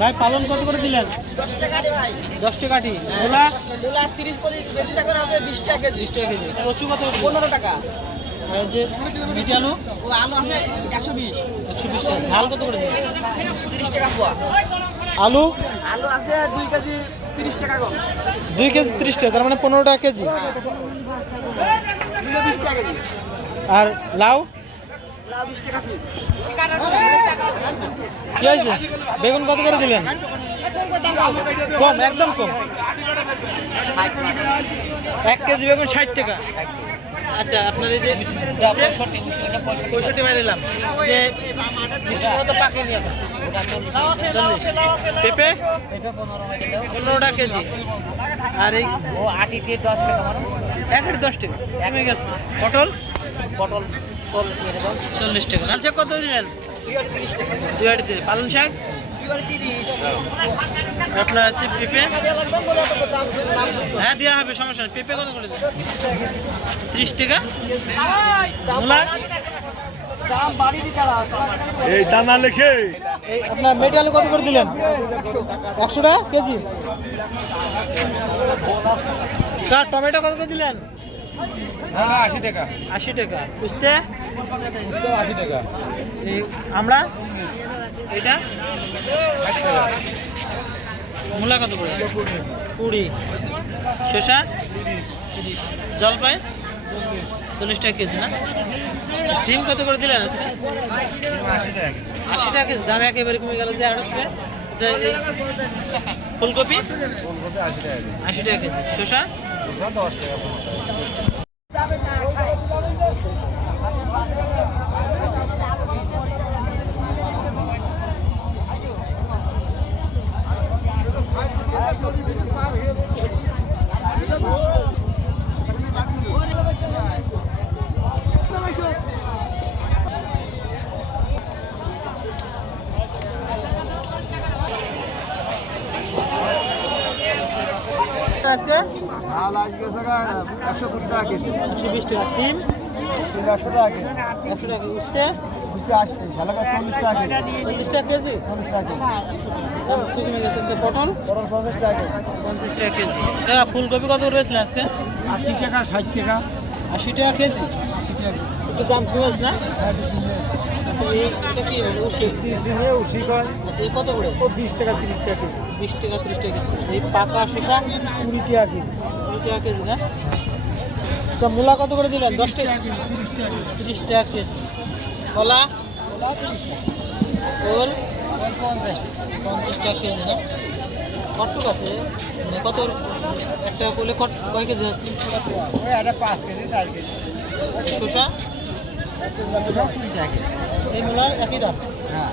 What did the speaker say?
ভাই পালন কত করে দিলেন? 10 টাকা ভাই। 10 টাকা কাটি। মূলা মূলা 30-40 বেশি টাকা আছে 20 টাকা কেজি। 20 টাকা কেজি। কচু কত করে? 15 টাকা। আর যে মিঠি আলু ও আলু আছে 120। 120 টাকা। ঝাল কত করে দিলেন? 30 টাকা পোয়া। আলু আলু আছে 2 কেজি 30 টাকা কম। 2 কেজি 30 টাকা, তার মানে 15 টাকা কেজি। মূলা 20 টাকা কেজি। আর লাউ লাউ 20 টাকা পিস। কি হয়েছে? বেগুন কত করে দিলেন? কম, একদম কম। 1 কেজি বেগুন 60 টাকা। আচ্ছা, আপনার এই যে 65 মাইল এলাম যে মিষ্টি তো পাকেনি এখন। 40। পেঁপে 15 টাকা কেজি। আর এই ও আটি দিয়ে 10 টাকা মানে। এক আটি 10 টাকা। কমে গেছে। পটল পটল কম দিয়ে দাও। 40 টাকা। লাল শাক কত দিলেন? 30 টাকা। 2 আটি দিলেন। পালং শাক 30। আপনার হচ্ছে পেঁপে। দেয়া লাগবে বলে তো দাম দাম। হ্যাঁ, দেওয়া হবে, সমস্যা নেই। পেঁপে কত করে দিলেন? 30 টাকা। দাম মূলা দাম বাড়ি দিতে এই দানা লেখে এই আপনার মেটি আলু কত করে দিলেন? 100 টাকা কেজি। স্যার টমেটো কত করে দিলেন? হ্যাঁ 80 টাকা 80 টাকা। উস্তে 80 টাকা এই আমরা এটা 60 টাকা মূলা কত করে? 20। শসা 30। জলপাই 40 টাকা কেজি না? সিম কত করে দিলেন আজকে? 80 টাকা 80 টাকা কেজি। দাম একেবারে কমে গেল যে আজকে। আচ্ছা, এই ফুলকপি 80 টাকা কেজি। শসা 10 টাকা। আজকে চাল আজকে টাকা 120 টাকা কেজি 120 টাকা। সিম 100 টাকা কেজি 100 টাকা। উস্তে 80 শালাকা 40 টাকা কেজি 40 টাকা কেজি। 40 টাকা কেজি দাম তো কমে গেছে। আচ্ছা, পটল পটল 50 টাকা কেজি 50 টাকা কেজি। টাকা। ফুলকপি কত করে বেচলেন আজকে? 80 টাকা 60 টাকা 80 টাকা কেজি। 80 টাকা একটু দাম কমেছে না? আচ্ছা, এটা কি উশি? সিজনে উশি কয় আচ্ছা, এই কত করে? ও 20 টাকা 30 টাকা কেজি 20 টাকা 30 টাকা কেজি। এই পাকা শসা 20 টাকা কেজি 20 টাকা কেজি না? আচ্ছা, মূলা কত করে দিলেন? 10 টাকা 30 টাকা 30 টাকা কেজি। কলা 30 টাকা ওল 50 50 টাকা কেজি না? কতটুকু আছে? মানে কত একটা করলে কয় কেজি আসছে? ওই এটা 5 কেজি 4 কেজি শসা 20 টাকা এই মূলার একই দাম। হ্যাঁ